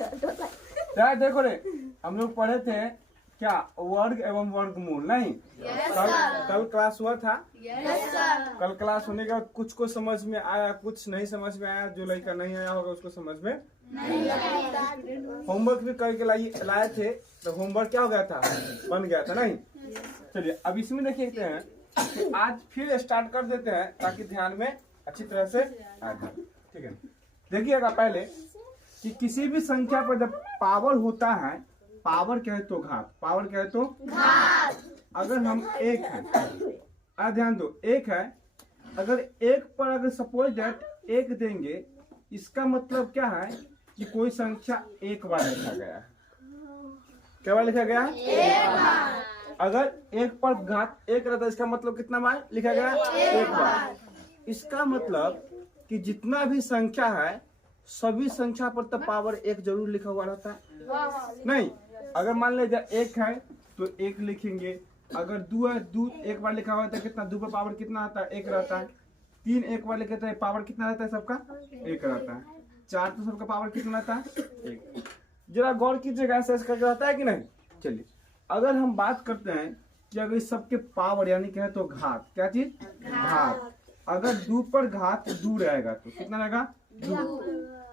यार देखो रे, हम लोग पढ़े थे क्या वर्ग एवं वर्गमूल नहीं? कल क्लास हुआ था। कल क्लास होने के बाद कुछ को समझ में आया, कुछ नहीं समझ में आया। जो लड़का नहीं आया होगा उसको समझ में नहीं आया। होमवर्क भी करके लाए थे तो होमवर्क क्या हो गया था, बन गया था नहीं? चलिए अब इसमें देखते हैं कि आज फिर स्टार्ट कर देते हैं ताकि ध्यान में अच्छी तरह से आ जाए। ठीक है, देखिएगा पहले कि किसी भी संख्या पर जब पावर होता है, पावर क्या है तो घात, पावर क्या है तो घात। अगर हम एक है, ध्यान दो, एक है, अगर एक पर अगर सपोज दैट एक देंगे, इसका मतलब क्या है कि कोई संख्या एक बार लिखा गया है। क्या बार लिखा गया? एक बार। अगर एक पर घात एक रहता है, इसका मतलब कितना बार लिखा गया? एक बार। इसका मतलब कि जितना भी संख्या है सभी संख्या पर तो पावर एक जरूर लिखा हुआ रहता है नहीं? अगर मान लीजिए एक है तो एक लिखेंगे, अगर दो है, दो एक बार लिखा हुआ है तो कितना, दो पर पावर कितना आता है? एक रहता है। तीन एक बार लिखे तो पावर कितना रहता है सबका? एक रहता है। चार तो सबका पावर कितना रहता है? एक। जरा गौर कीजिएगा, ऐसा करके रहता है कि नहीं? चलिए अगर हम बात करते हैं कि अगर इस सबके पावर यानी क्या है तो घात, क्या चीज? घात। अगर दो पर घात दो रहेगा तो कितना रहेगा? दो।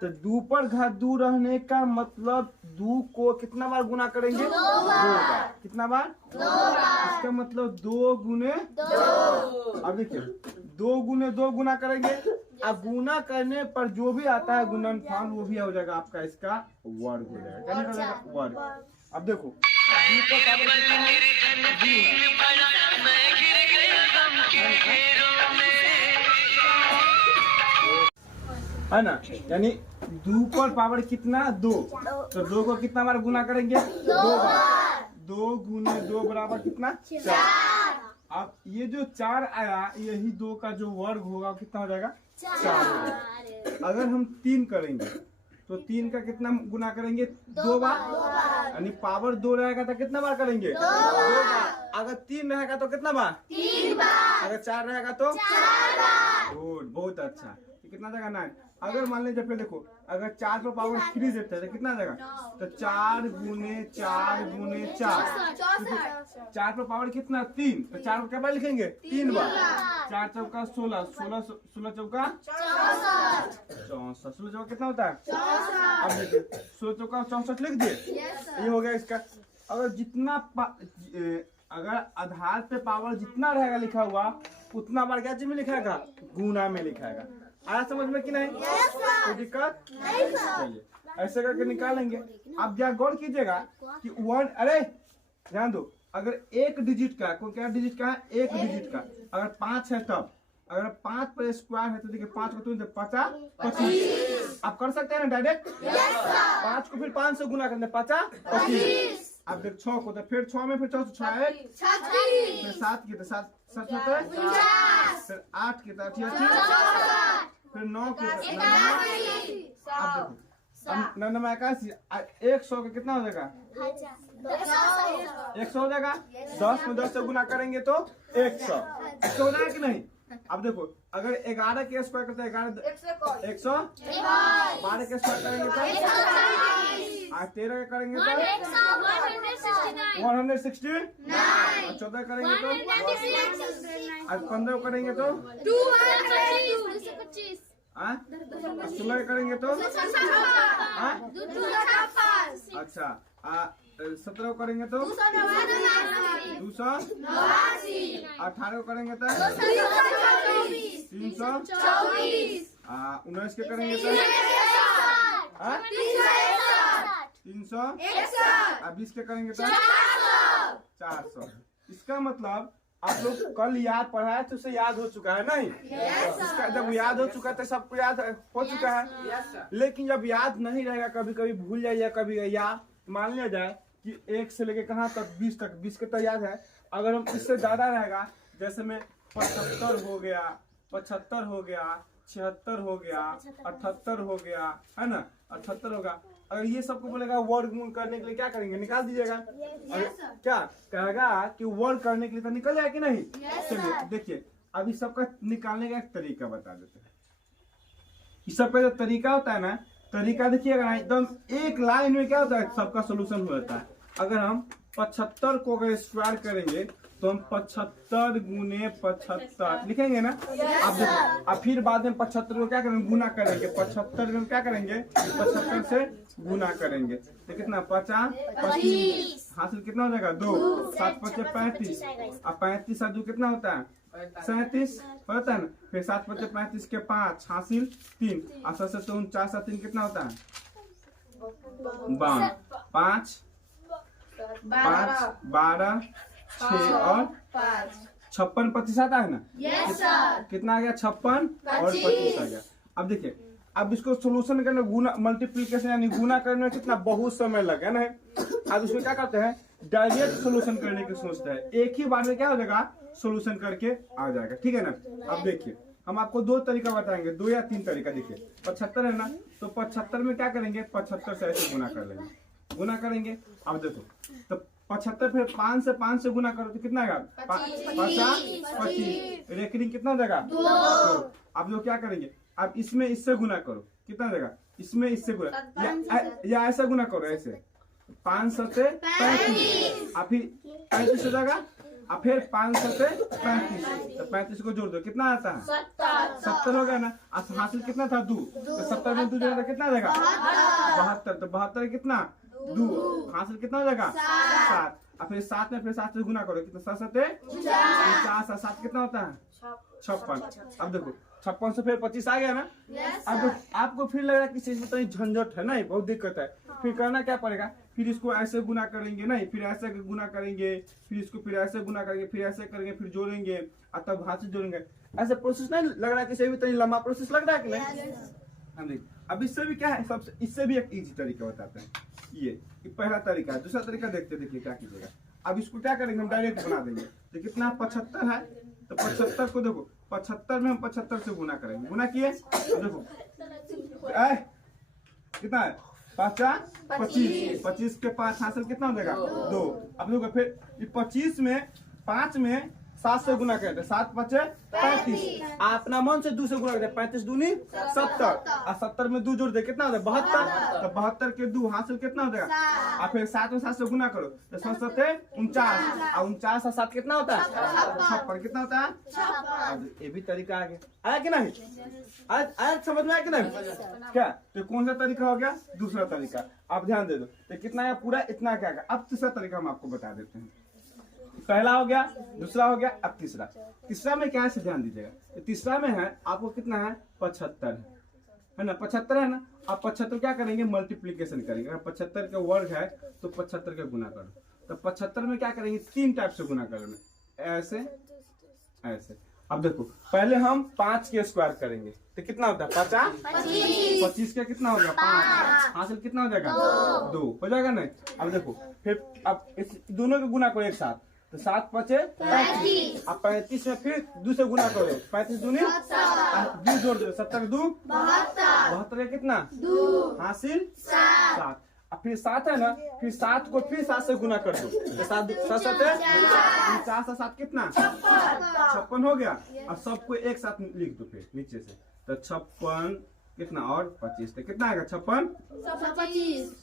तो दो पर घात दो रहने का मतलब दो को कितना बार गुना करेंगे? दो बार। कितना बार? दो बार। इसका मतलब दो गुने दो। अब देखिए, दो गुने दो गुना करेंगे, अब गुना करने पर जो भी आता है गुणनफल वो भी हो जाएगा आपका, इसका वर्ग हो जाएगा। क्या निकल जाएगा? वर्ग। अब देखो दो पर पावर है ना, यानी दो पर पावर कितना? दो। तो दो को कितना बार गुना करेंगे? दो बार। दो गुने दो बराबर कितना? चार। अब ये जो चार आया, यही दो का जो वर्ग होगा कितना हो जाएगा? चार। अगर हम तीन करेंगे तो तीन का कितना गुना करेंगे? दो बार। यानी पावर दो रहेगा तो कितना बार करेंगे? दो बार। अगर तीन रहेगा तो कितना बार? तीन बार। अगर चार रहेगा तो चार बार। गुड, बहुत अच्छा। कितना जाएगा? 9। अगर मान लीजिए फिर देखो, अगर चार पर पावर 3 देते हैं तो कितना जाएगा? तो 4 गुने 4 गुने 4। चार पर पावर कितना? 3। तो 4 को क्या बार लिखेंगे? 3 बार। 4 चौका 16, 16 चौका 64, 16 चौका कितना होता है? 64। अब देखिए 16 चौका 64 लिख दिए, ये हो गया इसका। अगर जितना अगर आधार पे पावर जितना रहेगा लिखा हुआ उतना बार क्या चीज में लिखाएगा? गुना में लिखाएगा। आया समझ में कि नहीं? कोई दिक्कत नहीं? चलिए ऐसे करके निकालेंगे। अब क्या गौर कीजिएगा कि वन, अरे ध्यान दो, अगर एक डिजिट का, कोई क्या डिजिट का है? एक डिजिट का। अगर 5 है तब, अगर 5 पर स्क्वायर है तो देखिए 5 को तो 50 25। आप कर सकते हैं ना डायरेक्ट? 5 को फिर 5 से गुना करते 50 25। अब देख 6 को तो फिर 6 में फिर 4 से 6 है 36, फिर 7 की तो 7 7 होता है 50, फिर 8 की तो 88, फिर 9 की तो 89। अब देखो अब 9 में 81, 100 का कितना हो जाएगा? 100 हो जाएगा। 10 में 10 से गुना करेंगे तो 100 हो जाएगा कि नहीं? अब देखो अगर 11 के स्क्वायर करते हैं 100, 12 के स्क्वायर करेंगे तो 13 का करेंगे तो 169, 14 करेंगे तो 15 करेंगे तो 16 करेंगे तो अच्छा 17 करेंगे तो 289, 18 करेंगे तो 324, 19 के करेंगे तो 300, 20 के करेंगे तो 400। इसका मतलब आप लोग कल याद पढ़ाया तो उसे याद हो चुका है नहीं? इसका जब याद हो चुका तो सबको याद हो चुका है। लेकिन जब याद नहीं रहेगा, कभी कभी भूल जाइए, कभी याद मान लिया जाए कि 1 से लेके कहाँ तक 20 तक, 20 के तो याद है। अगर हम इससे ज्यादा रहेगा, जैसे में 75 हो गया, 75 हो गया, 76 हो गया, 78 हो गया, है ना, 78 होगा। अगर ये सबको बोलेगा वर्गमूल करने के लिए क्या करेंगे? निकाल दीजिएगा। क्या कहेगा कि वर्ग करने के लिए तो निकल जाएगा कि नहीं? चलिए देखिए अब इस सबका निकालने का एक तरीका बता देते हैं। इस सबका जो तरीका होता है ना, तरीका देखिएगा ना, एकदम एक लाइन में क्या होता है, सबका सोल्यूशन हो जाता है। अगर हम 75 को अगर स्क्वायर करेंगे तो हम 75 गुने 75 लिखेंगे ना। अब फिर बाद में 75 को क्या करेंगे, गुना करेंगे। 75 में क्या करेंगे, 75 से गुना करेंगे तो कितना 50 25 हासिल कितना हो जाएगा 2, 7 5 35 अब 35 और 2 कितना होता है 37 होता है ना। फिर 7 5 35 के 5 हासिल 3 और 7 से 49 और 3 कितना होता है 52 5 12 6 और 56 25 आता है ना। कितना आ गया 56 और 25 आ गया। अब देखिए, अब इसको सोल्यूशन करने गुना मल्टीप्लिकेशन यानी गुना करने में कितना बहुत समय लगे ना। अब इसमें क्या करते हैं, डायरेक्ट सोल्यूशन करने की सोचते हैं, एक ही बार में क्या हो जाएगा सोल्यूशन करके आ जाएगा, ठीक है ना। अब देखिए, हम आपको 2 तरीका बताएंगे, 2 या 3 तरीका। देखिए 75 है ना, तो 75 में क्या करेंगे 75 से ऐसे गुना कर लेंगे, गुना करेंगे। अब देखो तो 75 फिर 5 से गुना करो तो कितना आएगा 50 25 रेकरिंग कितना हो जाएगा 2। अब लोग क्या करेंगे, अब इसमें इससे गुना करो कितना हो जाएगा, इसमें इससे गुना या ऐसा गुना करो, ऐसे 500 से 35 और फिर 35 हो जाएगा और फिर 500 से 35 तो 35 को जोड़ दो कितना आता है 70 हो गया ना। और हासिल कितना था 2 तो 70 में 2 जोड़ा तो कितना आ जाएगा 72 तो 72 कितना 2 हासिल कितना हो जाएगा 7 और फिर 7 में फिर 7 से गुना करो कितना 7 50 और 7 कितना होता है 56। अब देखो 56 से फिर 25 आ गया ना। अब आपको फिर लग रहा है कि चीज में तो झंझट है ना, बहुत दिक्कत है। फिर करना क्या पड़ेगा, फिर इसको ऐसे गुना करेंगे नहीं, फिर ऐसे गुना करेंगे, फिर इसको फिर ऐसे गुना करेंगे, फिर ऐसे करेंगे, फिर जोड़ेंगे और तब हाथ से जोड़ेंगे। ऐसा प्रोसेस नहीं लग रहा है कि भी लंबा प्रोसेस लग रहा है कि नहीं। हम देखिए अब इससे भी क्या है, सबसे इससे भी एक इजी तरीका बताते हैं। ये पहला तरीका है। दूसरा तरीका देखते देखिए क्या कीजिएगा। अब इसको क्या करेंगे, हम डायरेक्ट बना देंगे। तो कितना 75 है तो 75 को देखो 75 में हम 75 से गुना करेंगे, गुना किए देखो कितना है 25 25 के 5 हासिल कितना हो जाएगा 2। अब देखो फिर 25 में 5 में 7 से गुना करते 7 5 35 अपना मन से 2 से गुना करते 35 दूनी 70 और 70 में 2 जोड़ दे कितना हो जाएगा 72 तो 72 के 2 हासिल कितना हो जाएगा और फिर 7 में 7 से गुना करो तो 7 7 49 और 49 और 7 कितना होता है 56 कितना होता है। अब ये भी तरीका आ गया, आया कि नहीं, आज समझ में आया कि नहीं क्या। तो कौन सा तरीका हो गया, दूसरा तरीका। आप ध्यान दे दो तो कितना है पूरा इतना क्या। अब तीसरा तरीका हम आपको बता देते हैं। पहला हो गया, दूसरा हो गया, अब तीसरा। तीसरा में क्या है ध्यान दीजिएगा। तो तीसरा में है आपको कितना है 75 है ना, 75 है ना। आप 75 क्या करेंगे मल्टीप्लीकेशन करेंगे। 75 का वर्ग है तो 75 का गुना करो। तो 75 में क्या करेंगे 3 टाइप से गुना करेंगे, ऐसे ऐसे। अब देखो पहले हम 5 के स्क्वायर करेंगे तो कितना होता है 50 25 का कितना हो गया 5 हासिल कितना हो जाएगा 2 हो जाएगा नहीं। अब देखो फिर अब इस दोनों के गुना करो एक साथ तो 7 5 35 अब 35 में फिर 2 से गुना करो 35 दूनी 2 जोड़ दो 70 2 72 कितना 2 हासिल 7। अब फिर 7 है ना, फिर 7 को फिर 7 से गुना कर दो तो 7 7 49 और 7 कितना 56 हो गया। अब सबको एक साथ लिख दो फिर नीचे से तो 56 कितना और 25 तो कितना आएगा 56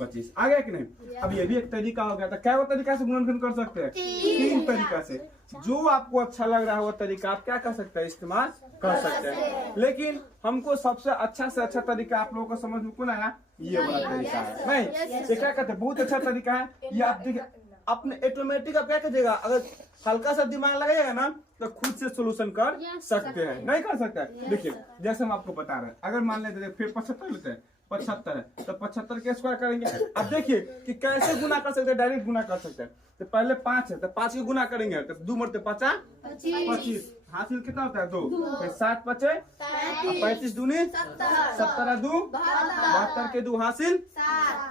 25 आ गया कि नहीं। अब ये भी एक तरीका हो गया। तो क्या वो तरीका से गुणनखंड कर सकते हैं 3 तरीका से। जो आपको अच्छा लग रहा है वो तरीका आप क्या कर सकते हैं इस्तेमाल कर सकते हैं। लेकिन हमको सबसे अच्छा से अच्छा तरीका आप लोगों को समझ में कौन आया, ये वाला तरीका है। नहीं ये क्या कहते हैं बहुत अच्छा तरीका है ये। आप देखिए अपने ऑटोमेटिक आप क्या कीजिएगा, अगर हल्का सा दिमाग लगाइएगा ना तो खुद से सोल्यूशन कर सकते हैं, नहीं कर सकते हैं। देखिए जैसे हम आपको बता रहे हैं, अगर मान लेते फिर 75 लेते हैं 75 है तो 75 के स्क्वायर करेंगे। अब देखिए कि कैसे गुना कर सकते हैं, डायरेक्ट गुना कर सकते हैं। तो पहले 5 है तो 5 के गुना करेंगे तो 2 मरते 50 25 हासिल कितना होता है 2 फिर 7 5 35 दूनी 70 2 72 के 2 हासिल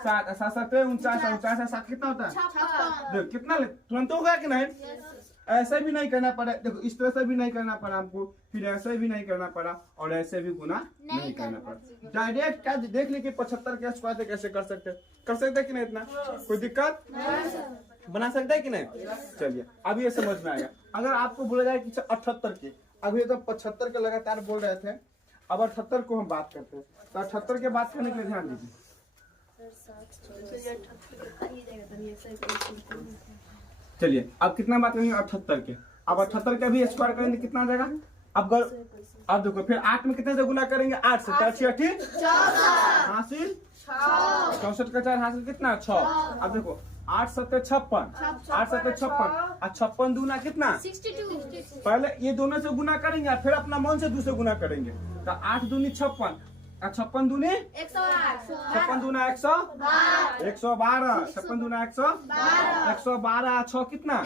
7 7 49 7 कितना होता है देखो कितना तुरंत हो गया कि नहीं। ऐसे भी नहीं करना पड़ा, देखो इस तरह से भी नहीं करना पड़ा हमको, फिर ऐसे भी नहीं करना पड़ा और ऐसे भी गुना नहीं करना पड़ा। डायरेक्ट क्या देख लीजिए 75 के स्क्वायर कैसे कर सकते कि नहीं, इतना कोई दिक्कत बना सकता है कि नहीं। चलिए अब ये समझ में आएगा। अगर आपको बोला जाए कि 78 के, अभी तो 75 के लगातार बोल रहे थे, अब 78 को हम बात करते हैं, तो 78 के बात करने के लिए ध्यान दीजिए। चलिए अब कितना बात करेंगे 78 के। अब 78 का भी स्क्वायर करेंगे कितना आ जाएगा। अब देखो फिर 8 में कितने से गुना करेंगे, 8 से 4 हासिल 64 का 4 हासिल कितना 6। अब देखो 8 7 56, 8 7 56 और 56 दूना कितना 62। पहले ये दोनों से गुना करेंगे फिर अपना मन से दूसरे गुना करेंगे। तो 8 दूनी 56 और 56 दूनी 108, 56 दूना 112, 56 दूना 112, 6 कितना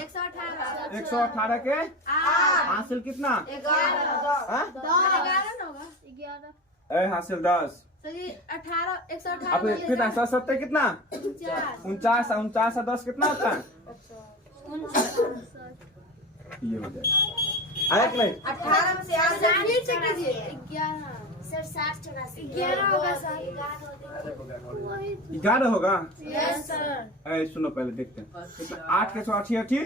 118 के हासिल कितना 11 हासिल 10। 18 118 अब फिर 7 कितना 49, 49 और 10 कितना होता है ये हो जाए आया कि नहीं। 18 में से 8 से कीजिए 11 सर 60 84 11 होगा सर 11 होगा। Yes sir. सुनो पहले देखते हैं 8 के 64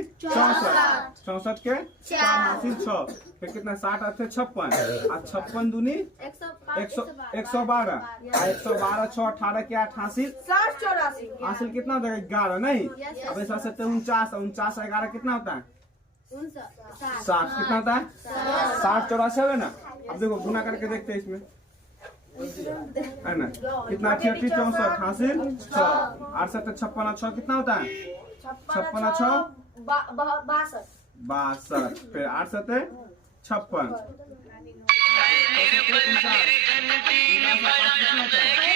64 के 4 हासिल 6 फिर कितना 60 8 56 और 56 दूनी 112 112 6 18 के 8 हासिल 60 84 हासिल कितना होता है 11 नहीं। अब ऐसा 49 49 11 कितना होता है 60 कितना होता है 60 84 है ना। अब देखो गुना करके देखते हैं इसमें है ना कितना 88 64 हासिल 6 8 7 56 और 6 कितना होता है 56 और 6 62 फिर 8 7 56 59 59 कितना होता है